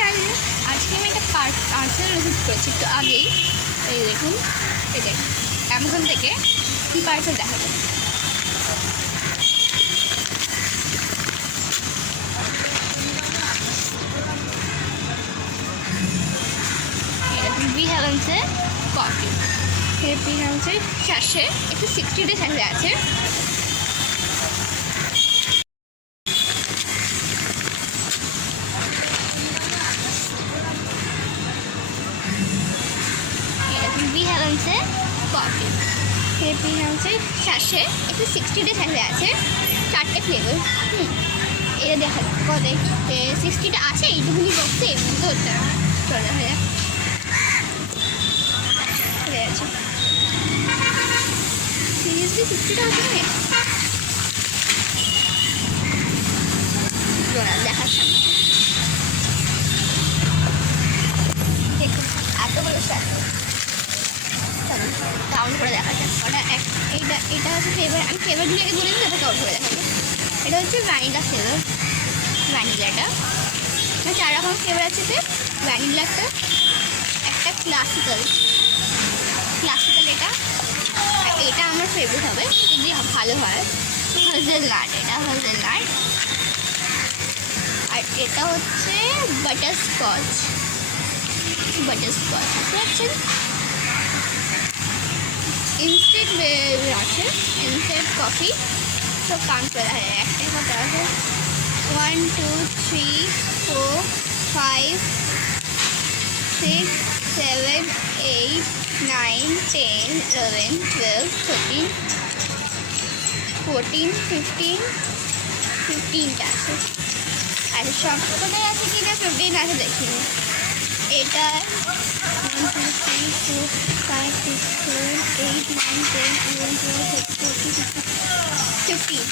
চ্যানেলে আজকে আমি একটা পার্সেল রিসিভ করেছি একটু আগেই। এই দেখুন, এই দেখুন অ্যামাজন থেকে কী পার্সেল দেখাবো। এই দেখুন বিহেভেন্সের কফি, বিহেভেন্সের শ্যাশে একটু 60 ডে শ্যাশে আছে। বিহেভেন্সের কফি, বিহেভেন্সের শ্যাশে একটু 60 ডে শ্যাশে আছে, 4টে ফ্লেভার। এটা দেখা যাক কত 60টা আছে, এইটুকুনি বক্সে এর মধ্যে হচ্ছে চলে দেখা যাক আছে সিরিয়াসলি 60টা আছে দেখার সামনে। দেখুন এতগুলো শ্যাশে কাউন্ট করে দেখা যাক ওটা এটা হচ্ছে ফ্লেভার। আমি ফ্লেভারগুলো আগে বলে দিই, তারপর কাউন্ট করে দেখাবো। এটা হচ্ছে ভ্যানিলা ফ্লেভার, ভ্যানিলাটা 4 রকম ফ্লেভার আছে। ভ্যানিলাটা একটা ক্লাসিক্যাল এটা আমার ফেভারিট হবে যদি ভালো হয়। হাজেলনাট, এটা হাজেলনাট। আর এটা হচ্ছে বাটারস্কচ বুঝতে পারছেন। ইনস্ট্যান্ট আছে, ইনস্ট্যান্ট কফি। সব কাউন্ট করে দেখা যায় একটা কত আছে 1 2 3 4 5 6 7 8 9 10 11 12 13 14 15টা আছে। আর সব কোথায় আছে কি না 15 আছে দেখিনি। এটা 1 2 3 4 5 6 7 8 9 10 11 12 13 14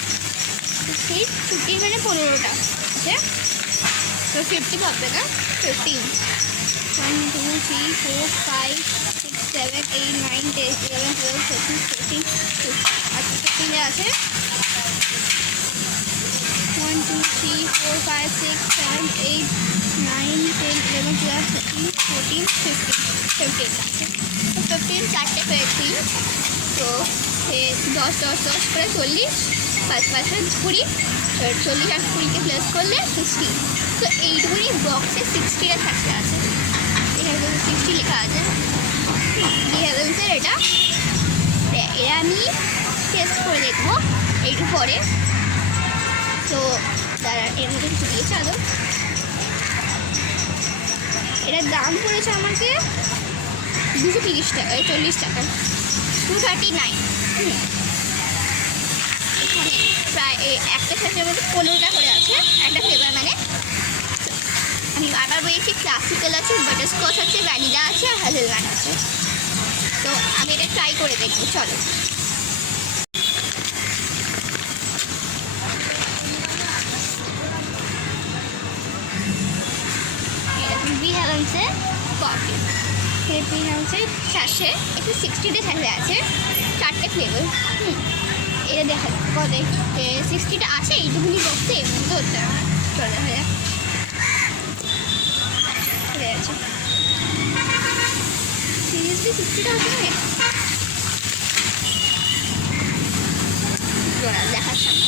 15 মানে 15টা আছে। তো 50 ভাববে না, 15 1 2 3 4 5 6 7 8 9 10 11 12 13 14 15 আচ্ছা 15 আছে 1 2 3 4 5 6 7 8 9 10 11 12 13 14 15 আছে। তো 15 4টে পেয়েছি। তো 10 10 10 করে 40, 5 5 20, 40 আর 20কে প্লেস করলে 60। তো এইটুকুনি বক্সে 60টা থাকতে আছে। এখানে 60 লেখা আছে বিহেভেন্সের। এটা আমি টেস্ট করে দেখবো একটু পরে। তো তারা এর মধ্যে কিছু দিয়েছে আদৌ। এটার দাম পড়েছে আমাকে 230 টাকা, 40 টাকা, 239। এখানে প্রায় একটা শ্যাশের মধ্যে 15টা করে আছে একটা ফ্লেভার। মানে আমি বারবার বলেছি ক্লাসিক্যাল আছে, বাটারস্কচ আছে, ভ্যানিলা আছে আর হাজেলনাট আছে। তো আমি এটা ট্রাই করে দেখবো, চলো। বিহেভেন্সের কফি, বিহেভেন্সের শ্যাশে একটু 60 ডে শ্যাশে আছে, 4টে ফ্লেভার। এটা দেখা যাক কত 60টা আছে, এইটুকুনি বক্সে এর মধ্যে হচ্ছে চলে দেখা যাক আছে সিরিয়াসলি 60টা আছে দেখার সামনে।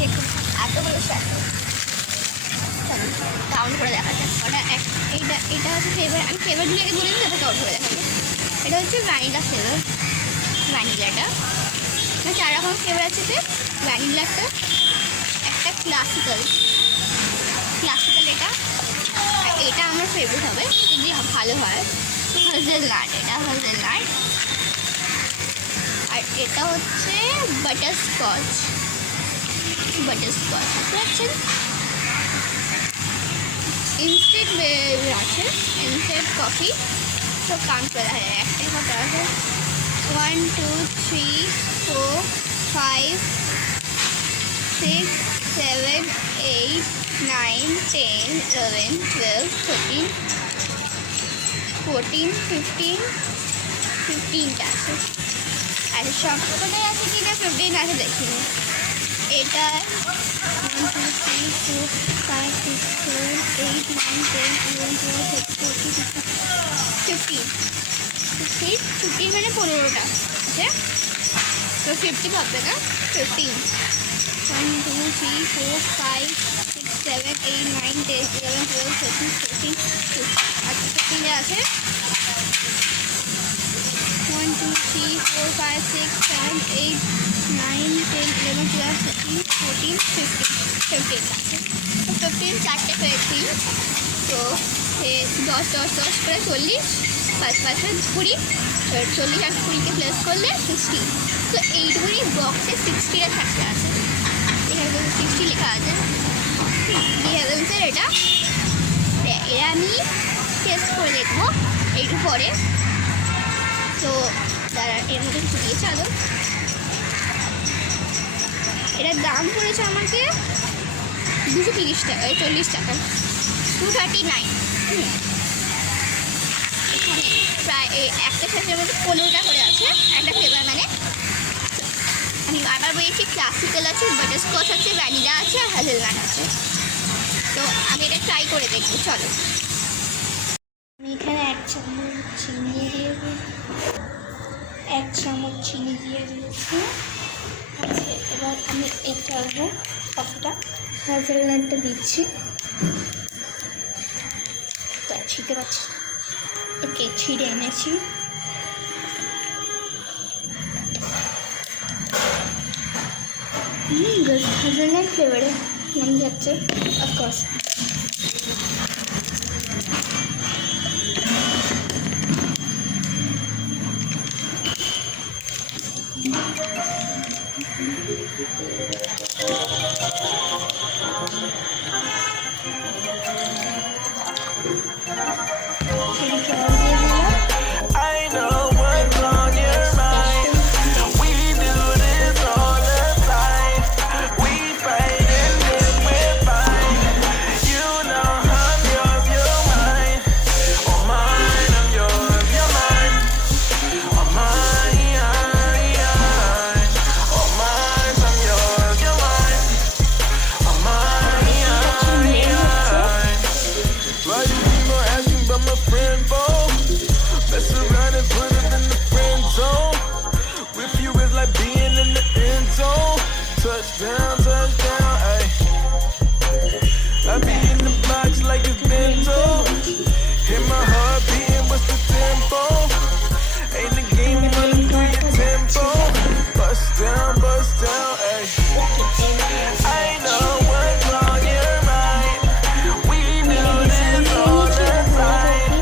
দেখুন এতগুলো শ্যাশে কাউন্ট করে দেখা যাক ওটা এটা হচ্ছে ফ্লেভার। আমি ফ্লেভারগুলো আগে বলে দিই, তারপর কাউন্ট করে দেখাবো। এটা হচ্ছে ভ্যানিলা ফ্লেভার, ভ্যানিলাটা 4 রকম ফ্লেভার আছে। ভ্যানিলাটা একটা ক্লাসিক্যাল এটা আমার ফেভারিট হবে যদি ভালো হয়। হাজেলনাট, এটা হাজেলনাট। আর এটা হচ্ছে বাটারস্কচ বুঝতে পারছেন। ইনস্ট্যান্ট আছে, ইনস্ট্যান্ট কফি। সব কাউন্ট করে দেখা যায় একটা কত আছে 1 2 3 4 5 6 7 8 9 10 11 12 13 14 15টা আছে। আর সব কোথায় আছে কি না 15 আছে দেখিনি। এটা 1 2 3 4 5 6 7 8 9 10 11 12 13 14 15 15 মানে 15টা আছে তো 50 ভাববে না 15 1 2 3 4 5 6 7 8 9 10 11 12 13 14 আচ্ছা 15 আছে 1 2 3 4 5 6 7 8 9 10 11 12 13 14 15 আছে তো 15 চারটে পেয়েছি তো 10 10 10 করে 40 5 5 20 40 আর 20কে প্লেস করলে 60 তো এইটুকুনি বক্সে 60টা থাকতে আছে এখানে 60 লেখা আছে ডিহেভেন্সের এটা আমি টেস্ট করে দেখবো একটু পরে তো তারা এর মধ্যে কিছু দিয়েছে আদৌ এটার দাম পড়েছে আমাকে 230 টাকা 40 টাকা 239 এখানে প্রায় একটা সাথের মধ্যে 15টা করে আছে একটা ফ্লেভার মানে আমি বারবার বলেছি ক্লাসিক্যাল আছে বাটারস্কচ আছে ভ্যানিলা আছে আর হাজেলনাট আছে তো আমি এটা ট্রাই করে দেখবো চলো আমি এখানে 1 চামচ চিনি দিয়ে দিয়েছি এবার আমি এটা কফিটা হাজেলনাটটা দিচ্ছি ছিটে পাচ্ছি ওকে ছিঁড়ে এনেছি হাজেলনাট ফ্লেভারে মনে যাচ্ছে of course Touchdown, touchdown, ayy. I be in the box like it's Bento. Hit my heart beating, what's the tempo? Ain't the game running through your tempo. Bust down, ayy. I know what's on your mind. We do this all the time.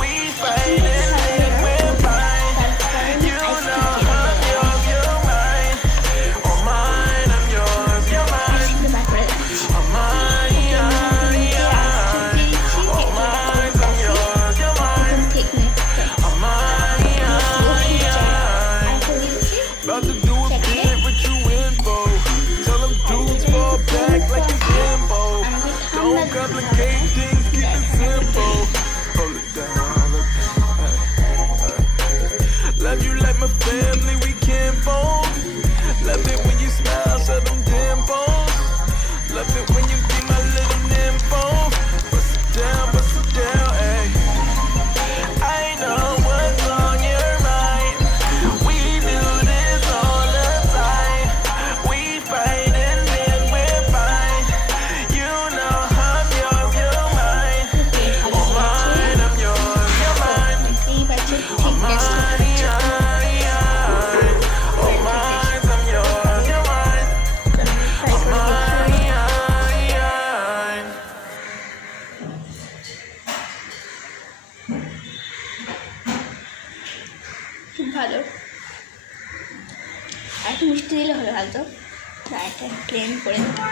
We fight and then we're fine. You know I'm yours, you're mine. Oh, mine, I'm yours, you're mine. Oh, mine, oh, mine, I'm yours, you're mine. Oh, mine, about to do a bit, what you in for? Tell them dudes fall back like it's limbo. Don't complicate things, keep it simple. Hold it down, hey, hey. Love you like my family, we can't fold. Love it when you smile, so them dimples. Love it when you be my little nympho. Bust it down, ayy. I know what's on your mind. We do this all the time. We fight and then we're fine. You know I'm yours, you're mine. Oh, mine, I'm yours, you're mine. Oh, mine, oh, mine, I'm yours, you're mine. Oh, mine. খুব ভালো আর একটু মিষ্টি দিলে হবে ভালো একটা plane করে দেবো